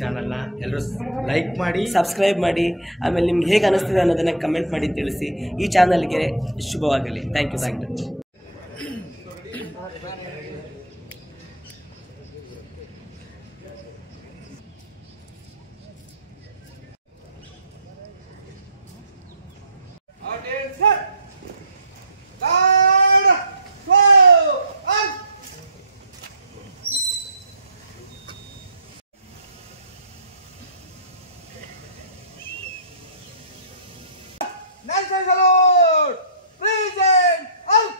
ಚಾನಲ್ನ ಎಲ್ಲರೂ ಲೈಕ್ ಮಾಡಿ, ಸಬ್ಸ್ಕ್ರೈಬ್ ಮಾಡಿ. ಆಮೇಲೆ ನಿಮ್ಗೆ ಹೇಗೆ ಅನಿಸ್ತಿದೆ ಅನ್ನೋದನ್ನು ಕಮೆಂಟ್ ಮಾಡಿ ತಿಳಿಸಿ. ಈ ಚಾನಲ್ಗೆ ಶುಭವಾಗಲಿ. Thank you so much. National salute! Present! Out!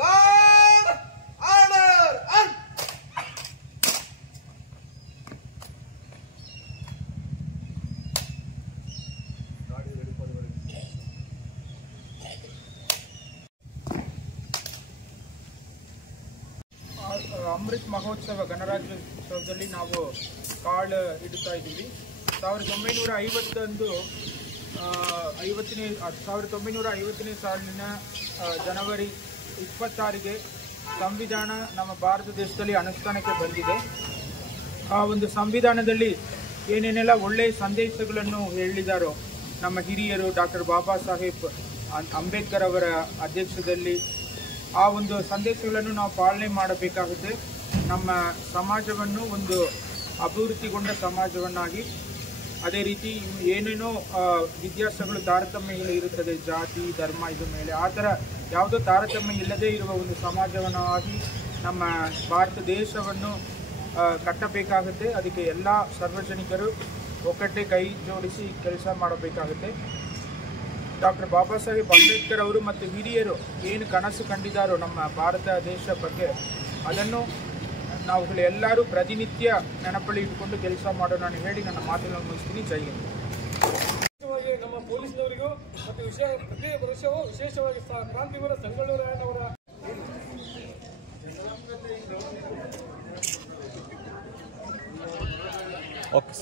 God! Order! And Amrit Mahotsav ಗಣರಾಜ್ಯೋತ್ಸವದಲ್ಲಿ ನಾವು ಕಾಳು ಇಡ್ತಾ ಇದ್ದೀವಿ. 1950ನೇ ಸಾಲಿನ ಜನವರಿ 26ಗೆ ಸಂವಿಧಾನ ನಮ್ಮ ಭಾರತ ದೇಶದಲ್ಲಿ ಅನುಷ್ಠಾನಕ್ಕೆ ಬಂದಿದೆ. ಆ ಒಂದು ಸಂವಿಧಾನದಲ್ಲಿ ಏನೇನೆಲ್ಲ ಒಳ್ಳೆಯ ಸಂದೇಶಗಳನ್ನು ಹೇಳಿದಾರೋ ನಮ್ಮ ಹಿರಿಯರು ಡಾಕ್ಟರ್ ಬಾಬಾ ಸಾಹೇಬ್ ಅಂಬೇಡ್ಕರ್ ಅವರ ಅಧ್ಯಕ್ಷತೆಯಲ್ಲಿ ಆ ಒಂದು ಸಂದೇಶಗಳನ್ನು ನಾವು ಪಾಲನೆ ಮಾಡಬೇಕಾಗುತ್ತೆ. ನಮ್ಮ ಸಮಾಜವನ್ನು ಒಂದು ಅಭಿವೃದ್ಧಿಗೊಂಡ ಸಮಾಜವನ್ನಾಗಿ, ಅದೇ ರೀತಿ ಏನೇನೋ ವ್ಯತ್ಯಾಸಗಳು ತಾರತಮ್ಯ ಇರುತ್ತದೆ ಜಾತಿ ಧರ್ಮ ಇದ್ರ ಮೇಲೆ, ಆ ಥರ ಯಾವುದೋ ತಾರತಮ್ಯ ಇಲ್ಲದೇ ಇರುವ ಒಂದು ಸಮಾಜವನ್ನಾಗಿ ನಮ್ಮ ಭಾರತ ದೇಶವನ್ನು ಕಟ್ಟಬೇಕಾಗುತ್ತೆ. ಅದಕ್ಕೆ ಎಲ್ಲ ಸಾರ್ವಜನಿಕರು ಒಕ್ಕಟ್ಟೆ ಕೈ ಜೋಡಿಸಿ ಕೆಲಸ ಮಾಡಬೇಕಾಗುತ್ತೆ. ಡಾಕ್ಟರ್ ಬಾಬಾ ಸಾಹೇಬ್ ಅಂಬೇಡ್ಕರ್ ಅವರು ಮತ್ತು ಹಿರಿಯರು ಏನು ಕನಸು ಕಂಡಿದ್ದಾರೋ ನಮ್ಮ ಭಾರತ ದೇಶ ಬಗ್ಗೆ, ಅದನ್ನು ನಾವು ಎಲ್ಲರೂ ಪ್ರತಿನಿತ್ಯ ನೆನಪಲ್ಲಿ ಇಟ್ಕೊಂಡು ಕೆಲಸ ಮಾಡೋಣ ಅಂತ ಹೇಳಿ ನನ್ನ ಮಾತನ್ನು ಮುಗಿಸ್ತೀನಿ. ಜೈ ಹಿಂದ್. ವಿಶೇಷವಾಗಿ ನಮ್ಮ ಪೊಲೀಸ್ನವರಿಗೂ ಮತ್ತು ಪ್ರತಿ ವರ್ಷವೂ ವಿಶೇಷವಾಗಿ ಕ್ರಾಂತಿವೀರ ಸಂಗೊಳ್ಳಿರಾಯಣ್ಣವರ ಓಕೆ.